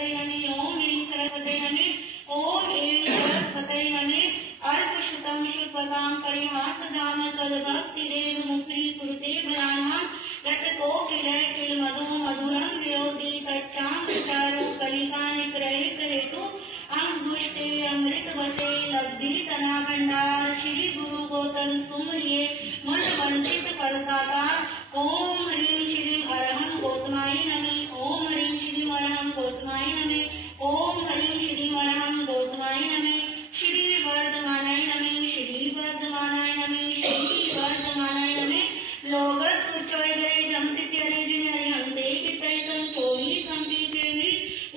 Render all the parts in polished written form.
सरस्वती नमः ओम ह्रीं सरस्वती नमः ओम ऐं सरस्वती नमः अल्पश्रुतं श्रुत्वतां परिहासदाम तद्भक्तिरेव मुक्तिं कुरुते बलानां रसकोकिलय किलमधु मधुरं विरोधि तच्चामृतारो कलिकानिग्रहितहेतु अंगुष्टे अमृत बसे लब्धि तना भंडार श्री गुरु गौतम सुमरिये मन वंदित कलकाता ओम ह्रीं श्रीं अरहं गौतमाय नमः ओम ह्रीं श्रीं अरहं गौतमाय नमः ओम ह्रीं श्रीं अरहं गौतमाय नमः श्री वर्धमानाय नमः श्री वर्धमानाय नमः श्री वर्धमानाय नमः लोगस उच्चैदरे जमतित्यरे जिनरिहंते कितैतं चोरी संपीतेनि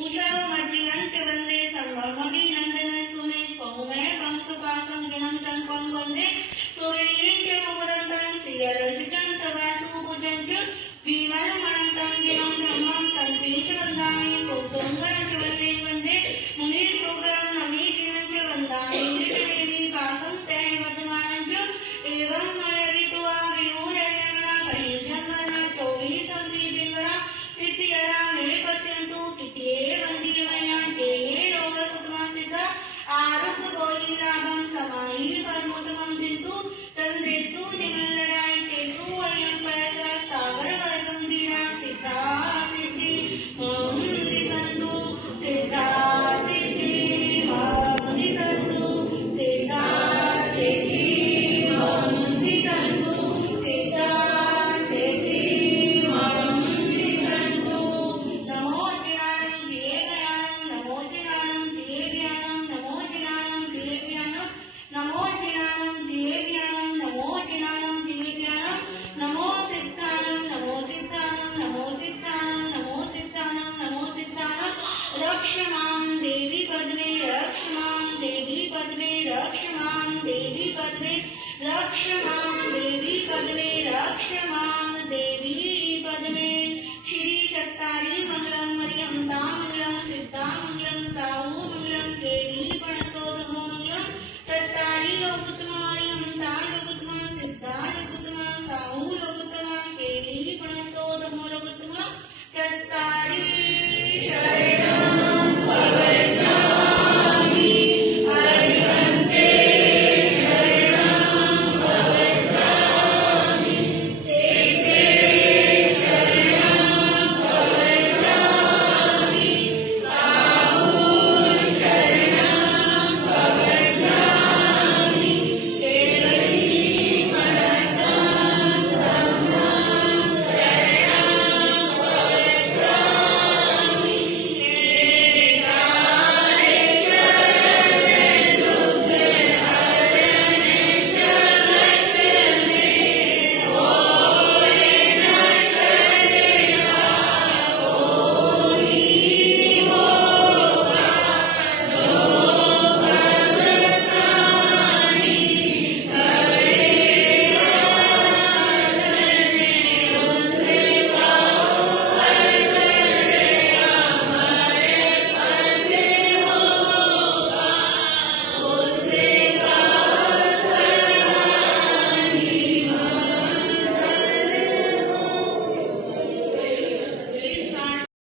उषव मज्जियंच वन्दे संभवमभिनन्दन सुमे पौमे कंसपासं गणं चंपं वन्दे सूर्यं च मुदन्तं श्रियरसितं सवासु पूजं च विमलमणन्तं गिनं ब्रह्मं सन्तीं च वन्दामि कौतुकं च वन्दे वन्दे मुनिसुब्रं नमीचिनं च वन्दामि त्रिदेवी वासं ते वर्धमानं च एवं मयवित्वा विनूरयम्ना परिजन्मना चौबीसं पीतिवरा तिथियरा मे पश्यन्तु तिथिये वन्दीयमया ते रोगसुतमासिता आरुह्य गोली लाभं समाहि परमोत्तमं दिन्तु तन्देषु निमल्लराय चेतु अयं पयसा सागरवर्गं दीना सिद्धा सिद्धि मम दिसन्तु सिद्धा सिद्धि मम दिसन्तु सिद्धा सिद्धि मम दिसन्तु सिद्धा सिद्धि मम दिसन्तु नमो ज्ञानं ज्ञेयज्ञानं नमो ज्ञानं ज्ञेयज्ञानं नमो ज्ञानं ज्ञेयज्ञानं नमो ज्ञानं ज्ञेयज्ञानं नमो ज्ञानं ज्ञेयज्ञानं नमो सिद्धानं नमो सिद्धानं नमो सिद्धानं नमो सिद्धानं नमो सिद्धानं रक्ष